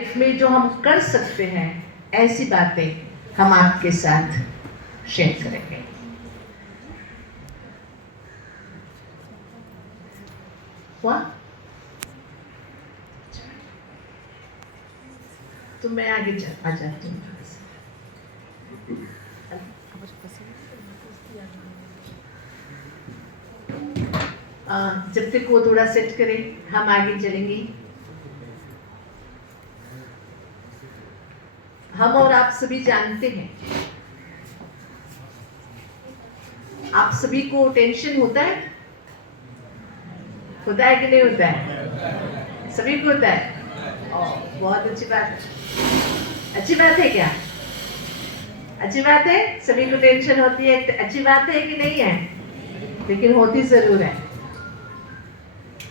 इसमें जो हम कर सकते हैं ऐसी बातें हम आपके साथ शेयर करेंगे। हुआ? तो मैं आगे आ जाती हूँ। जब तक वो थोड़ा सेट करें हम आगे चलेंगे। हम और आप सभी जानते हैं, आप सभी को टेंशन होता है कि नहीं होता है? सभी को होता है। बहुत अच्छी बात है। अच्छी बात है क्या? अच्छी बात है, सभी को टेंशन होती है। अच्छी बात है कि नहीं है? लेकिन होती जरूर है।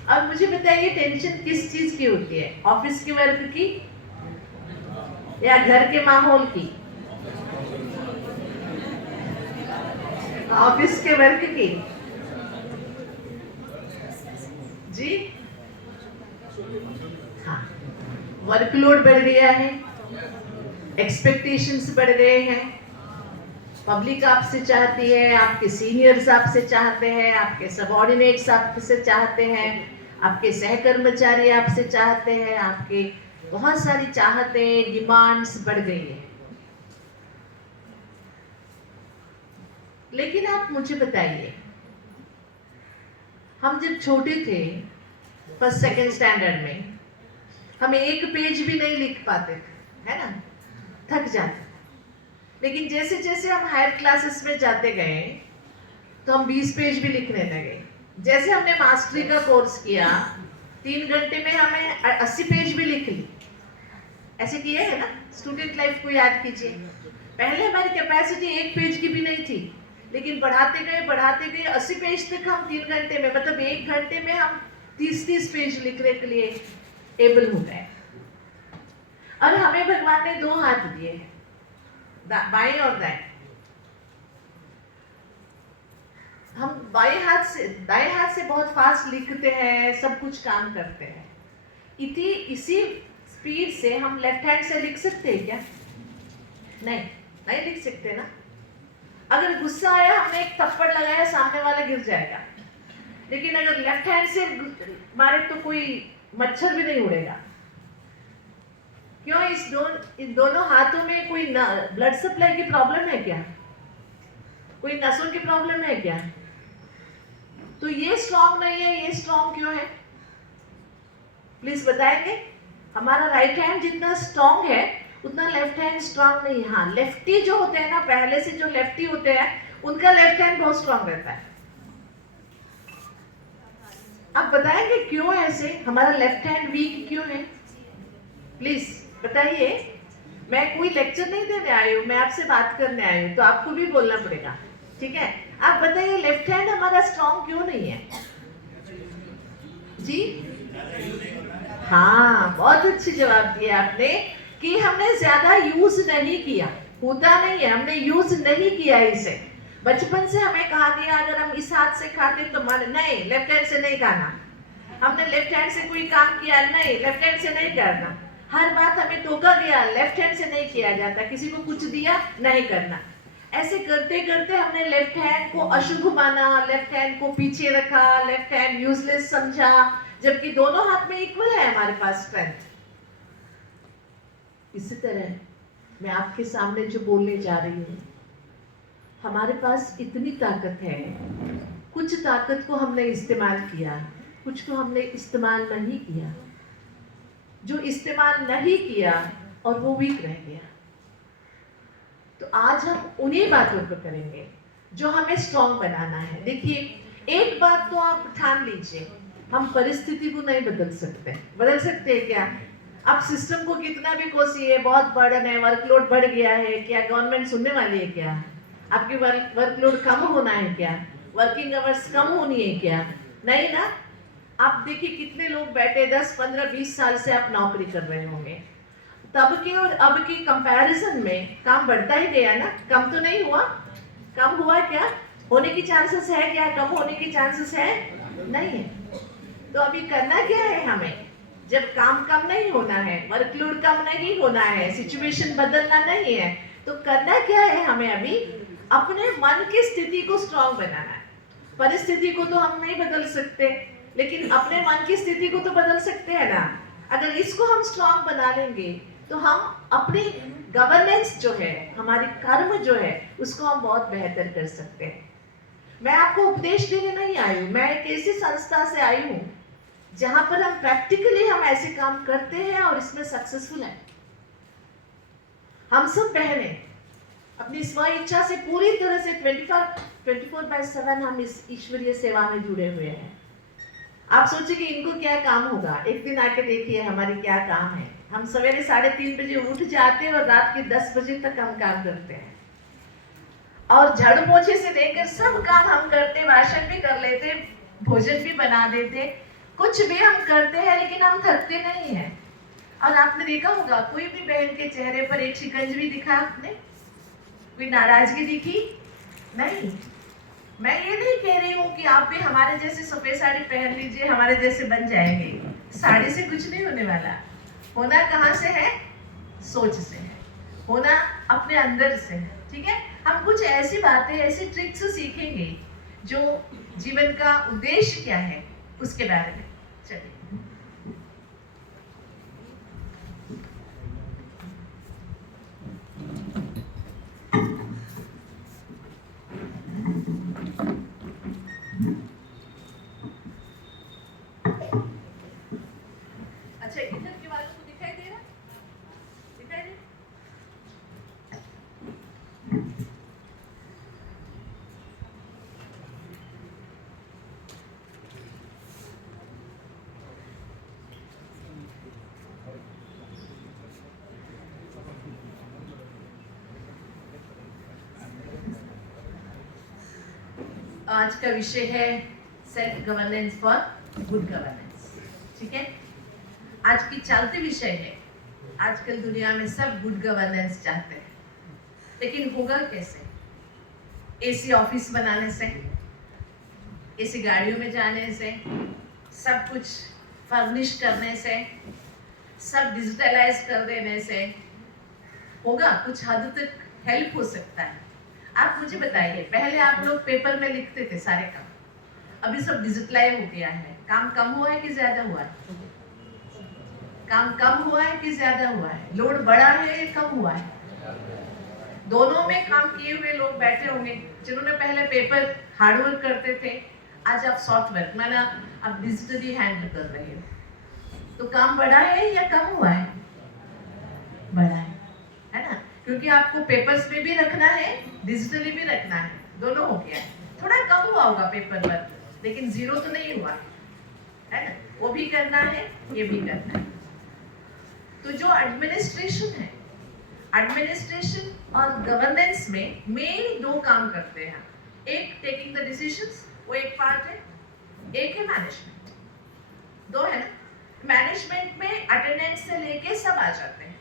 अब मुझे बताइए, टेंशन किस चीज की होती है? ऑफिस के वर्क की या घर के माहौल की? ऑफिस के वर्क की जी। हाँ, वर्कलोड बढ़ गया है, एक्सपेक्टेशंस बढ़ गए हैं। पब्लिक आपसे चाहती है, आपके सीनियर्स आपसे चाहते हैं, आपके सबऑर्डिनेट्स आपसे चाहते हैं, आपके सहकर्मचारी आपसे चाहते हैं, आपके बहुत सारी चाहतें, डिमांड्स बढ़ गई है। लेकिन आप मुझे बताइए, हम जब छोटे थे, फर्स्ट सेकंड स्टैंडर्ड में, हम एक पेज भी नहीं लिख पाते थे, है ना? थक जाते। लेकिन जैसे जैसे हम हायर क्लासेस में जाते गए तो हम 20 पेज भी लिखने लगे। जैसे हमने मास्टरी का कोर्स किया, 3 घंटे में हमें 80 पेज भी लिख ली। ऐसे किए है ना? स्टूडेंट लाइफ को याद कीजिए। पहले हमारी कैपेसिटी 1 पेज की भी नहीं थी, लेकिन बढ़ाते गए 80 पेज तक हम 3 घंटे में, मतलब 1 घंटे में हम 30 पेज लिखने के लिए एबल हो गए। और हमें भगवान ने 2 हाथ दिए हैं, बाएं और दाएं। हम दाएं हाथ से बहुत फास्ट लिखते हैं, सब कुछ काम करते हैं। इसी स्पीड से हम लेफ्ट हैंड से लिख सकते हैं क्या? नहीं लिख सकते ना। अगर गुस्सा आया, हमने एक थप्पड़ लगाया, सामने वाला गिर जाएगा। लेकिन अगर लेफ्ट हैंड से मारे तो कोई मच्छर भी नहीं उड़ेगा। क्यों? इन दोनों हाथों में कोई ब्लड सप्लाई की प्रॉब्लम है क्या? कोई नसों की प्रॉब्लम है क्या? तो ये स्ट्रॉन्ग नहीं है, ये स्ट्रॉन्ग क्यों है? प्लीज बताएंगे। हमारा राइट हैंड जितना स्ट्रॉन्ग है उतना लेफ्ट हैंड स्ट्रॉन्ग नहीं है। हाँ, लेफ्टी जो होते हैं ना, पहले से जो लेफ्टी होते हैं, उनका लेफ्ट हैंड बहुत स्ट्रॉन्ग रहता है। आप बताएंगे क्यों ऐसे? हमारा लेफ्ट हैंड वीक क्यों है? प्लीज बताइए। मैं कोई लेक्चर नहीं देने आई हूँ, मैं आपसे बात करने आई हूँ, तो आपको भी बोलना पड़ेगा, ठीक है? आप बताइए, लेफ्ट हैंड हमारा स्ट्रॉन्ग क्यों नहीं है जी? हाँ, बहुत अच्छी जवाब दिया आपने कि हमने ज्यादा यूज नहीं किया। होता नहीं है, हमने यूज नहीं किया इसे। बचपन से हमें कहा गया अगर हम इस हाथ से खाते तो नहीं, लेफ्ट हैंड से नहीं खाना। हमने लेफ्ट हैंड से कोई काम किया, नहीं, लेफ्ट हैंड से नहीं करना। हर बात हमें टोका गया, लेफ्ट हैंड से नहीं किया जाता। किसी को कुछ दिया, नहीं करना। ऐसे करते करते हमने लेफ्ट हैंड को अशुभ माना, लेफ्ट हैंड को पीछे रखा, लेफ्ट हैंड यूजलेस समझा, जबकि दोनों हाथ में इक्वल है हमारे पास स्ट्रेंथ। इसी तरह मैं आपके सामने जो बोलने जा रही हूँ, हमारे पास इतनी ताकत है। कुछ ताकत को हमने इस्तेमाल किया, कुछ को हमने इस्तेमाल नहीं किया। जो इस्तेमाल नहीं किया और वो वीक रह गया, तो आज हम उन्हीं बातों पर करेंगे जो हमें स्ट्रॉन्ग बनाना है। देखिए, एक बात तो आप ठान लीजिए, हम परिस्थिति को नहीं बदल सकते। बदल सकते हैं क्या? आप सिस्टम को कितना भी कोसिए, बहुत बर्डन है, वर्कलोड बढ़ गया है, क्या गवर्नमेंट सुनने वाली है क्या? आपकी वर्कलोड कम होना है क्या? वर्किंग आवर्स कम होनी है क्या? नहीं ना। आप देखिए कितने लोग बैठे 10, 15, 20 साल से आप नौकरी कर रहे होंगे। तब के और अब के कंपैरिजन में काम बढ़ता ही गया ना, कम तो नहीं हुआ। कम हुआ क्या? होने की चांसेस है क्या? कम होने की चांसेस है? नहीं है। तो अभी करना क्या है हमें? जब काम कम नहीं होना है, वर्कलोड कम नहीं होना है, सिचुएशन बदलना नहीं है, तो करना क्या है हमें अभी? अपने मन की स्थिति को स्ट्रांग बनाना है। परिस्थिति को तो हम नहीं बदल सकते, लेकिन अपने मन की स्थिति को तो बदल सकते हैं ना। अगर इसको हम स्ट्रांग बना लेंगे तो हम अपनी गवर्नेंस जो है, हमारी कर्म जो है, उसको हम बहुत बेहतर कर सकते हैं। मैं आपको उपदेश देने नहीं आई हूँ, मैं एक ऐसी संस्था से आई हूँ जहां पर हम प्रैक्टिकली हम ऐसे काम करते हैं और इसमें सक्सेसफुल हैं। हम सब बहनें अपनी स्व इच्छा से पूरी तरह से 24/7 हम इस ईश्वरीय सेवा में जुड़े हुए हैं। आप सोचिए कि इनको क्या काम होगा, एक दिन आके देखिए हमारी क्या काम है। हम सवेरे 3:30 बजे उठ जाते हैं और रात के 10 बजे तक हम काम करते हैं, और झाड़ू पोछे से लेकर सब काम हम करते, भाषण भी कर लेते, भोजन भी बना देते, कुछ भी हम करते हैं, लेकिन हम थकते नहीं हैं। और आपने देखा होगा कोई भी बहन के चेहरे पर एक शिकंजवी दिखा आपने? कोई नाराजगी दिखी? नहीं। मैं ये नहीं कह रही हूँ कि आप भी हमारे जैसे सफेद साड़ी पहन लीजिए, हमारे जैसे बन जाएंगे। साड़ी से कुछ नहीं होने वाला। होना कहाँ से है? सोच से है। होना अपने अंदर से है। ठीक है, हम कुछ ऐसी बातें, ऐसी ट्रिक्स सीखेंगे जो जीवन का उद्देश्य क्या है उसके बारे में। चलिए, अच्छा इधर के वालों को दिखाई दे रहा? दिखाई दे? आज का विषय है self governance for good governance. ठीक है, आज की चलती विषय है। आजकल दुनिया में सब गुड गवर्नेंस चाहते हैं, लेकिन होगा कैसे? एसी ऑफिस बनाने से, एसी गाड़ियों में जाने से, सब कुछ फर्निश करने से, सब डिजिटलाइज कर देने से होगा? कुछ हद तक हेल्प हो सकता है। आप मुझे बताइए, पहले आप लोग पेपर में लिखते थे सारे काम, अभी सब डिजिटलाइज हो गया है। काम कम हुआ है कि ज्यादा हुआ है? काम कम हुआ है कि ज्यादा हुआ है? लोड बढ़ा है या कम हुआ है? दोनों में काम किए हुए लोग बैठे होंगे। जिन्होंने पहले पेपर हार्डवर्क करते थे, आज आप सॉफ्टवेयर माना आप डिजिटली हैंडल कर रहे हो, तो काम बढ़ा है या कम हुआ है? बढ़ा है ना? क्योंकि आपको पेपर्स में भी रखना है, डिजिटली भी रखना है, दोनों हो गया है। थोड़ा कम हुआ होगा पेपर वर्क, लेकिन जीरो तो नहीं हुआ है ना? वो भी करना है, ये भी करना है। तो जो एडमिनिस्ट्रेशन है, एडमिनिस्ट्रेशन और गवर्नेंस में मेन दो काम करते हैं। एक टेकिंग द डिसीजंस, वो एक पार्ट है, एक है मैनेजमेंट। दो है ना? मैनेजमेंट में अटेंडेंस से लेके सब आ जाते हैं।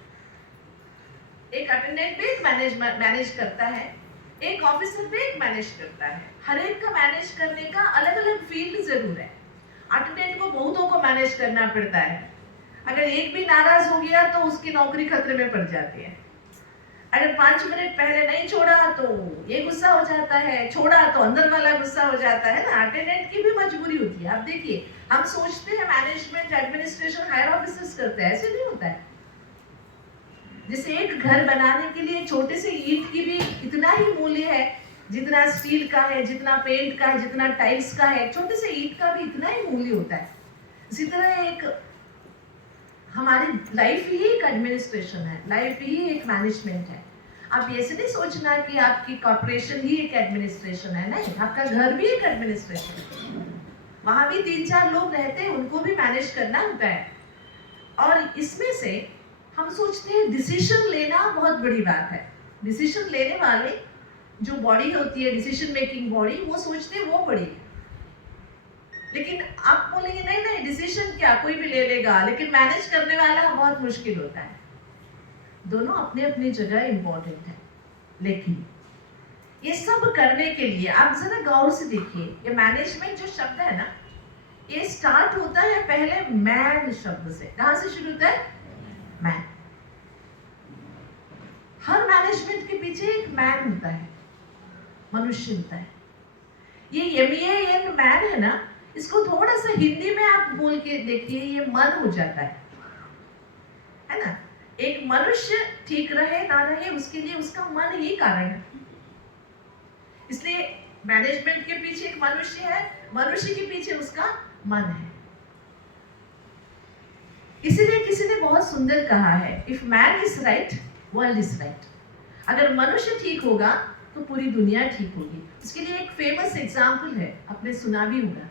एक अटेंडेंट भी मैनेज करता है, एक ऑफिसर भी एक मैनेज करता है। हर एक का मैनेज करने का अलग अलग फील्ड जरूर है। अटेंडेंट को बहुतों को मैनेज करना पड़ता है। अगर एक भी नाराज हो गया तो उसकी नौकरी खतरे में पड़ जाती है। अगर 5 मिनट पहले नहीं छोड़ा तो ये गुस्सा हो जाता है, छोड़ा तो अंदर वाला गुस्सा हो जाता है ना। अटेंडेंट की भी मजबूरी होती है। आप देखिए, हम सोचते हैं मैनेजमेंट एडमिनिस्ट्रेशन हायर ऑफिसर्स करते हैं, ऐसे नहीं होता है। जैसे एक घर बनाने के लिए छोटे से ईंट की भी इतना ही मूल्य है जितना स्टील का है, जितना पेंट का है, जितना टाइल्स का है। छोटे से ईंट का भी इतना ही मूल्य होता है। इसी तरह एक हमारी लाइफ ही एक एडमिनिस्ट्रेशन है, लाइफ ही एक मैनेजमेंट है। आप ऐसे नहीं सोचना कि आपकी कॉर्पोरेशन ही एक एडमिनिस्ट्रेशन है, नहीं, आपका घर भी एक एडमिनिस्ट्रेशन है। वहां भी 3-4 लोग रहते हैं, उनको भी मैनेज करना होता है। और इसमें से हम सोचते हैं डिसीजन लेना बहुत बड़ी बात है। डिसीजन लेने वाले जो बॉडी होती है, डिसीजन मेकिंग बॉडी, वो सोचते हैं वो बड़ी है। लेकिन आप बोलेंगे नहीं नहीं, डिसीजन क्या कोई भी ले लेगा, लेकिन मैनेज करने वाला बहुत मुश्किल होता है। दोनों अपने अपनी जगह इंपॉर्टेंट है, लेकिन ये सब करने के लिए आप जरा गौर से देखिए, ये मैनेजमेंट जो शब्द है ना, ये स्टार्ट होता है पहले मैन शब्द से। कहां से शुरू होता है? मैन। हर मैनेजमेंट के पीछे एक मैन होता है, मनुष्य होता है। ये MEAN मैन है ना, इसको थोड़ा सा हिंदी में आप बोल के देखिए, ये मन हो जाता है ना। एक मनुष्य ठीक रहे ना रहे, उसके लिए उसका मन ही कारण है। इसलिए मैनेजमेंट के पीछे एक मनुष्य है, मनुष्य के पीछे उसका मन है। इसीलिए किसी ने बहुत सुंदर कहा है, if man is right world is right. अगर मनुष्य ठीक होगा तो पूरी दुनिया ठीक होगी। इसके लिए एक फेमस एग्जाम्पल है, आपने सुना भी होगा।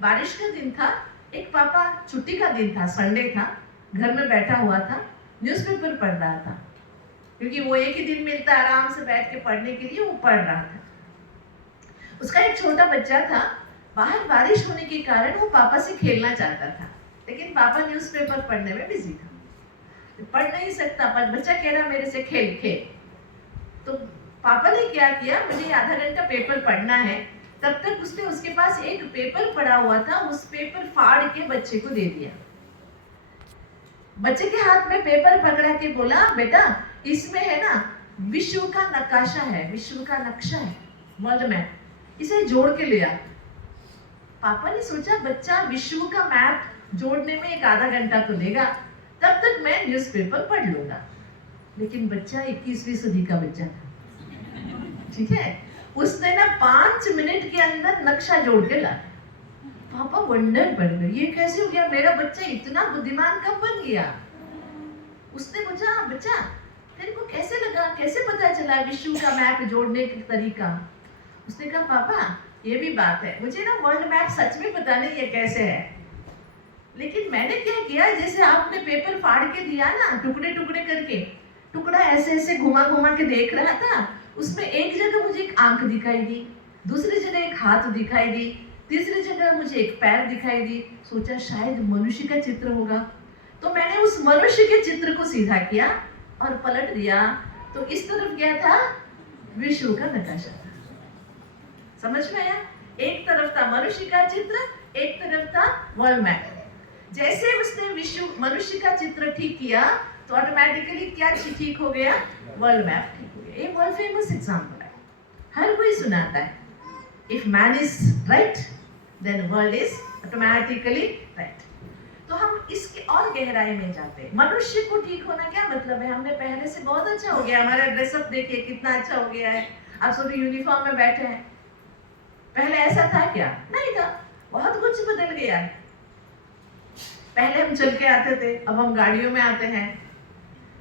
बारिश का दिन था, एक पापा, छुट्टी का दिन था, संडे था, घर में बैठा हुआ था, न्यूज़पेपर पढ़ रहा था, क्योंकि वो एक ही दिन मिलता है आराम से बैठ के पढ़ने के लिए। वो पढ़ रहा था। उसका एक छोटा बच्चा था, बाहर बारिश होने के कारण वो पापा से खेलना चाहता था, लेकिन पापा न्यूज़पेपर पढ़ने में बिजी था, पढ़ नहीं सकता, पर बच्चा कह रहा मेरे से खेल खेल। तो पापा ने क्या किया, मुझे आधा घंटा पेपर पढ़ना है। तब तक उसने उसके पास एक पेपर पड़ा हुआ था, उस पेपर फाड़ के बच्चे को दे दिया। बच्चे के हाथ में पेपर पकड़ा के बोला, बेटा इसमें है ना विश्व का नक्काशा है, विश्व का नक्शा है, वर्ल्ड मैप, इसे जोड़ के ले आ। पापा ने सोचा बच्चा विश्व का मैप जोड़ने में एक आधा घंटा तो लेगा, तब तक मैं न्यूज़पेपर पढ़ लूंगा। लेकिन बच्चा 21वीं सदी का बच्चा था, ठीक है। उसने ना 5 मिनट के अंदर नक्शा जोड़ के ला। पापा वंडर पड़ गए, ये कैसे हो गया, मेरा बच्चा इतना बुद्धिमान कब बन गया। उसने पूछा, बच्चा तेरे को कैसे लगा, कैसे पता चला विश्व का मैप जोड़ने का तरीका। उसने कहा पापा ये भी बात है, मुझे ना वर्ल्ड मैप सच में पता नहीं है कैसे है, लेकिन मैंने क्या किया, जैसे आपने पेपर फाड़ के दिया ना, टुकड़े टुकड़े करके, टुकड़ा ऐसे ऐसे घुमा घुमा के देख रहा था। उसमें एक जगह मुझे एक आंख दिखाई दी, दूसरी जगह एक हाथ दिखाई दी, तीसरी जगह मुझे एक पैर दिखाई दी। सोचा शायद मनुष्य का चित्र होगा, तो मैंने उस मनुष्य के चित्र को सीधा किया और पलट दिया, तो इस तरफ क्या था, विश्व का नक्शा था। समझ में आया? एक तरफ था मनुष्य का चित्र, एक तरफ था वर्ल्ड मैप। जैसे उसने विश्व मनुष्य का चित्र ठीक किया तो ऑटोमेटिकली क्या ठीक हो गया, वर्ल्ड मैप ठीक हो गया। ये बहुत फेमस एग्जांपल है, हर कोई सुनाता है। If man is right then world is automatically right. तो हम इसके और गहराई में जाते हैं। मनुष्य को ठीक होना क्या मतलब है, हमने पहले से बहुत अच्छा हो गया, हमारा ड्रेसअप देखिए कितना अच्छा हो गया है, आप सभी यूनिफॉर्म में बैठे हैं। पहले ऐसा था क्या? नहीं था, बहुत कुछ बदल गया है। पहले हम चल के आते थे, अब हम गाड़ियों में आते हैं।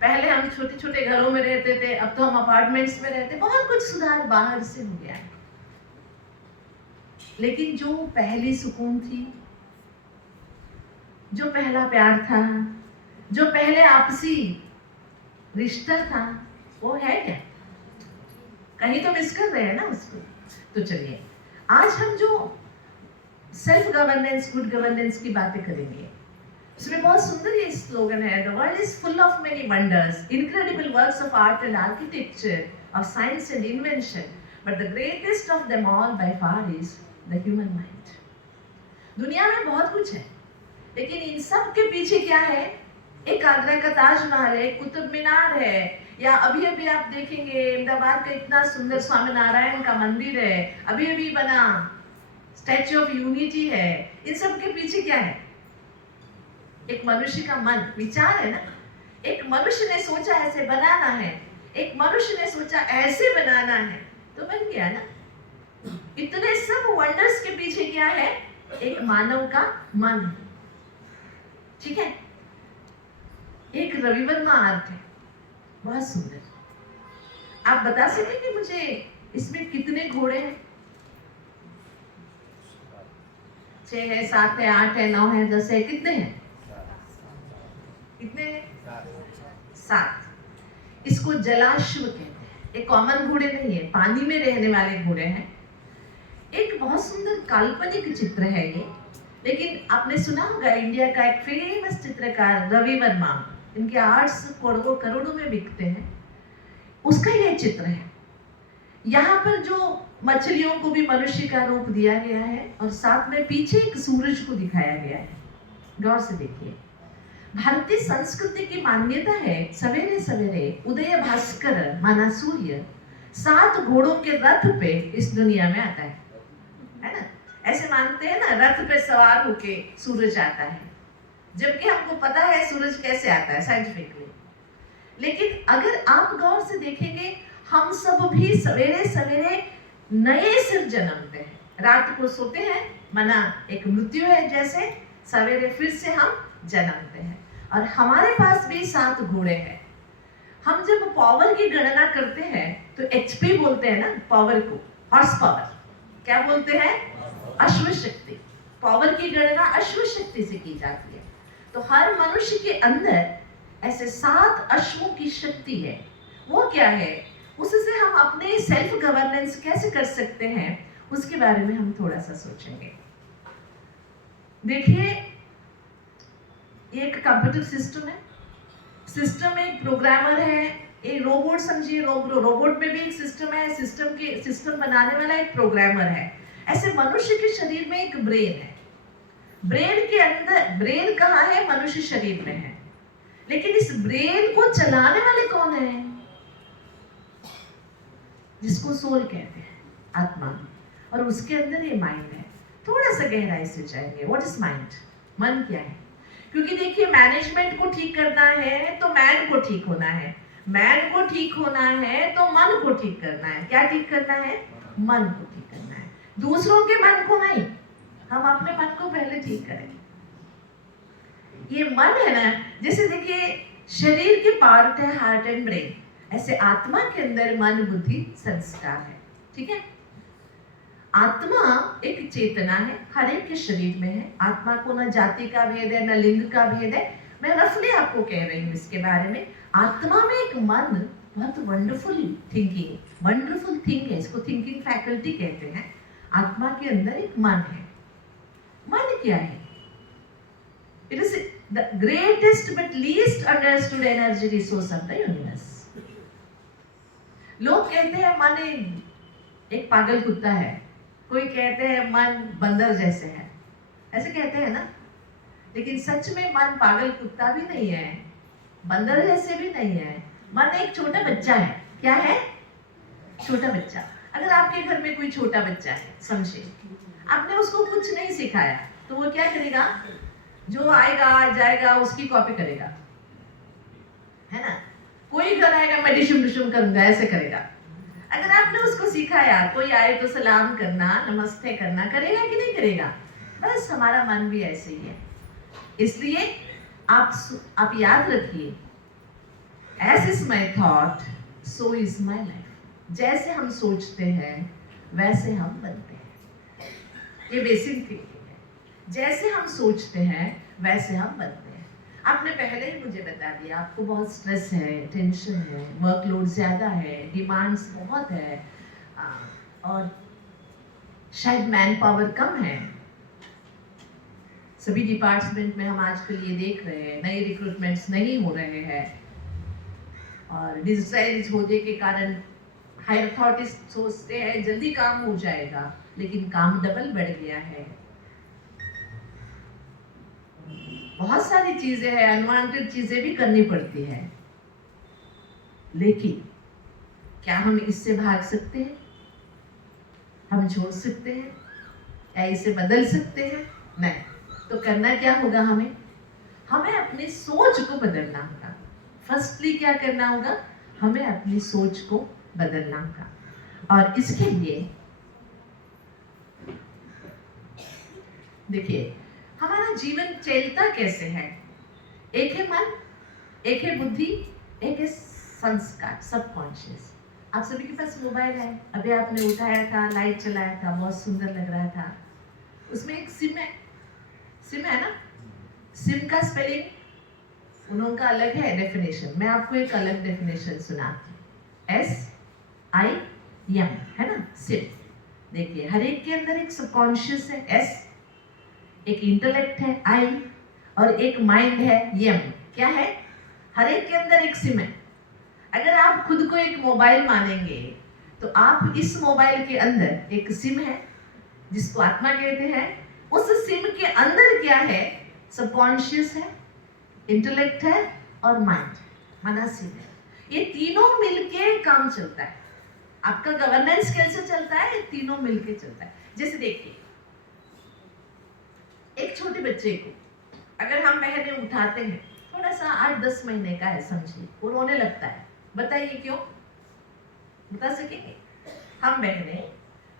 पहले हम छोटे छोटे घरों में रहते थे, अब तो हम अपार्टमेंट्स में रहते। बहुत कुछ सुधार बाहर से हो गया है, लेकिन जो पहली सुकून थी, जो पहला प्यार था, जो पहले आपसी रिश्ता था, वो है क्या? कहीं तो मिस कर रहे हैं ना उसको। तो चलिए आज हम जो सेल्फ गवर्नेंस, गुड गवर्नेंस की बातें करेंगे। इसमें बहुत सुंदर ये स्लोगन है, the world is full of many wonders, incredible works of art and architecture, of science and invention, but the greatest of them all by far is the human mind. दुनिया में बहुत कुछ है, लेकिन इन सब के पीछे क्या है? एक आगरा का ताजमहल है, कुतुब मीनार है, या अभी अभी आप देखेंगे अहमदाबाद का इतना सुंदर स्वामीनारायण का मंदिर है, अभी अभी बना स्टैच्यू ऑफ यूनिटी है। इन सब के पीछे क्या है? एक मनुष्य का मन, विचार है ना। एक मनुष्य ने सोचा ऐसे बनाना है, एक मनुष्य ने सोचा ऐसे बनाना है, तो बन गया ना। इतने सब वंडर्स के पीछे क्या है? एक मानव का मन है, ठीक है। एक रवि वर्मा आर्ट है, बहुत सुंदर। आप बता सकेंगे मुझे इसमें कितने घोड़े हैं? 6 है, 7 है, 8 है, 9 है, 10 है, कितने हैं? कितने हैं? 7। इसको जलाश्व कहते हैं। एक कॉमन घोड़े नहीं है, पानी में रहने वाले घोड़े हैं। एक बहुत सुंदर काल्पनिक चित्र है ये, लेकिन आपने सुना होगा इंडिया का एक फेमस चित्रकार रवि वर्मा, इनके आर्ट्स करोड़ों में बिकते हैं, उसका ये चित्र है। यहाँ पर जो मछलियों को भी मनुष्य का रूप दिया गया है और साथ में पीछे एक सूरज को दिखाया गया है। गौर से देखिए, भारतीय संस्कृति की मान्यता है सवेरे सवेरे उदय भास्कर माना सूर्य 7 घोड़ों के रथ पे इस दुनिया में आता है ना? ऐसे मानते हैं ना, रथ पे सवार होके सूरज आता है, जबकि हमको पता है सूरज कैसे आता है साइंटिफिकली। लेकिन अगर आप गौर से देखेंगे, हम सब भी सवेरे सवेरे नए सिर जन्मते हैं, रात को सोते हैं, माना एक मृत्यु है, जैसे सवेरे फिर से हम जन्मते हैं। और हमारे पास भी 7 घोड़े हैं। हम जब पावर की गणना करते हैं तो एचपी बोलते हैं ना पावर को, हॉर्स पावर। क्या बोलते हैं? अश्व शक्ति। पावर की गणना अश्व शक्ति से की जाती है। तो हर मनुष्य के अंदर ऐसे 7 अश्वों की शक्ति है। वो क्या है, उससे हम अपने सेल्फ गवर्नेंस कैसे कर सकते हैं, उसके बारे में हम थोड़ा सा सोचेंगे। देखिए, एक कंप्यूटर सिस्टम है, सिस्टम में एक प्रोग्रामर है, एक रोबोट समझिए, रोबोट में भी एक सिस्टम है, सिस्टम बनाने वाला एक प्रोग्रामर है। ऐसे मनुष्य के शरीर में एक ब्रेन है। ब्रेन के अंदर, ब्रेन कहाँ है? मनुष्य शरीर में है। लेकिन इस ब्रेन को चलाने वाले कौन है? जिसको सोल कहते हैं, आत्मा। और उसके अंदर ये माइंड है। थोड़ा सा गहराई से जाएंगे, व्हाट इज माइंड? मन क्या है? क्योंकि देखिए, मैनेजमेंट को ठीक करना है तो मैन को ठीक होना है, मैन को ठीक होना है तो मन को ठीक करना है। क्या ठीक करना है? मन को ठीक करना है, दूसरों के मन को नहीं। हम अपने मन को पहले ठीक करें। ये मन है ना, जैसे देखिए शरीर के पार्ट है हार्ट एंड ब्रेन, ऐसे आत्मा के अंदर मन बुद्धि संस्कार है। ठीक है? आत्मा एक चेतना है, हर एक के शरीर में है। आत्मा को न जाति का भेद है, न लिंग का भेद है। मैं रफली आपको कह रही हूँ इसके बारे में। आत्मा में एक मन, बहुत वंडरफुल थिंग है, इसको थिंकिंग फैकल्टी कहते हैं। आत्मा के अंदर एक मन है। मन क्या है? It is the greatest but least understood energy resource of the universe. लोग कहते हैं मन एक पागल कुत्ता है, कोई कहते हैं मन बंदर जैसे है, ऐसे कहते हैं ना। लेकिन सच में मन पागल कुत्ता भी नहीं है, बंदर जैसे भी नहीं है। मन एक छोटा बच्चा है। क्या है? छोटा बच्चा। अगर आपके घर में कोई छोटा बच्चा है, समझे, आपने उसको कुछ नहीं सिखाया, तो वो क्या करेगा? जो आएगा जाएगा उसकी कॉपी करेगा, है ना? कोई घर आएगा, मैं डिशुम डिशुम करूंगा, ऐसे करेगा। अगर आपने उसको सिखाया, कोई आए तो सलाम करना, नमस्ते करना, करेगा कि नहीं करेगा? बस हमारा मन भी ऐसे ही है। इसलिए आप याद रखिए, as is my thought, so is my life। जैसे हम सोचते हैं वैसे हम बनते हैं। ये बेसिक थिंकिंग है। जैसे हम सोचते हैं वैसे हम बनते हैं। आपने पहले ही मुझे बता दिया, आपको बहुत स्ट्रेस है, टेंशन है, वर्कलोड ज़्यादा है, डिमांड्स बहुत है, और शायद मैन पावर कम है। सभी डिपार्टमेंट में हम आजकल ये देख रहे हैं, नए रिक्रूटमेंट्स नहीं हो रहे हैं, और डिजिटलाइज होने के कारण हायर अथॉरिटीज सोचते हैं जल्दी काम हो जाएगा, लेकिन काम डबल बढ़ गया है। बहुत सारी चीजें हैं, अनवांटेड चीजें भी करनी पड़ती है। लेकिन क्या हम इससे भाग सकते हैं? हम छोड़ सकते हैं? क्या इसे बदल सकते हैं? नहीं। तो करना क्या होगा? हमें अपनी सोच को बदलना होगा। फर्स्टली क्या करना होगा? हमें अपनी सोच को बदलना होगा। और इसके लिए देखिए, हमारा जीवन चलता कैसे है? एक है मन, एक है बुद्धि, एक है संस्कार, सबकॉन्शियस। आप सभी के पास मोबाइल है, अभी आपने उठाया था, लाइट चलाया था, बहुत सुंदर लग रहा था। उसमें एक सिम है, सिम है ना? सिम का स्पेलिंग उनका अलग है, डेफिनेशन। मैं आपको एक अलग डेफिनेशन सुनाती हूँ। SIM है ना, सिम। देखिए, हर एक के अंदर एक सबकॉन्शियस है, S, एक इंटेलेक्ट है, I, और एक माइंड है, M। क्या है? हर एक के अंदर एक सिम है। अगर आप खुद को एक मोबाइल मानेंगे तो आप इस मोबाइल के अंदर एक सिम है जिसको आत्मा कहते हैं। उस सिम के अंदर क्या है? सबकॉन्शियस है, इंटेलेक्ट है और माइंड, मनसिक है। ये तीनों मिलके काम चलता है। आपका गवर्नेंस कैसे चलता है? ये तीनों मिलके चलता है। जैसे देखिए, एक छोटे बच्चे को अगर हम बहने उठाते हैं, थोड़ा सा 8-10 महीने का है समझिए, वो रोने लगता है। बताइए क्यों? बता सकेंगे? हम बहने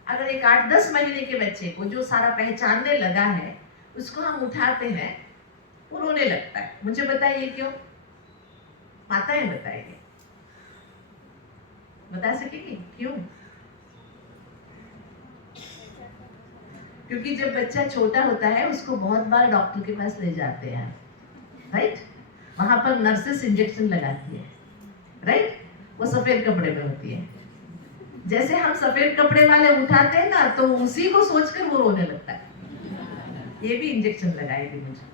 अगर एक 8-10 महीने के बच्चे को जो सारा पहचानने लगा है, उसको हम उठाते हैं, वो रोने लगता है। मुझे बताइए क्यों? माताएं बताइए, बता सकेंगे क्यों? क्योंकि जब बच्चा छोटा होता है उसको बहुत बार डॉक्टर के पास ले जाते हैं, राइट? वहां पर नर्सेस इंजेक्शन लगाती है, राइट? वो सफेद कपड़े में होती है। जैसे हम सफेद कपड़े वाले उठाते हैं ना, तो उसी को सोचकर वो रोने लगता है, ये भी इंजेक्शन लगाएगी मुझे।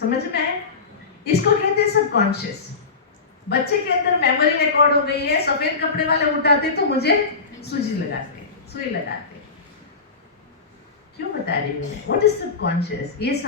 समझ में आए? इसको कहते हैं सबकॉन्शियस। बच्चे के अंदर मेमोरी रिकॉर्ड हो गई है, सफेद कपड़े वाले उठाते तो मुझे सुई लगाते। क्यों बता रही हूँ? What is subconscious? ये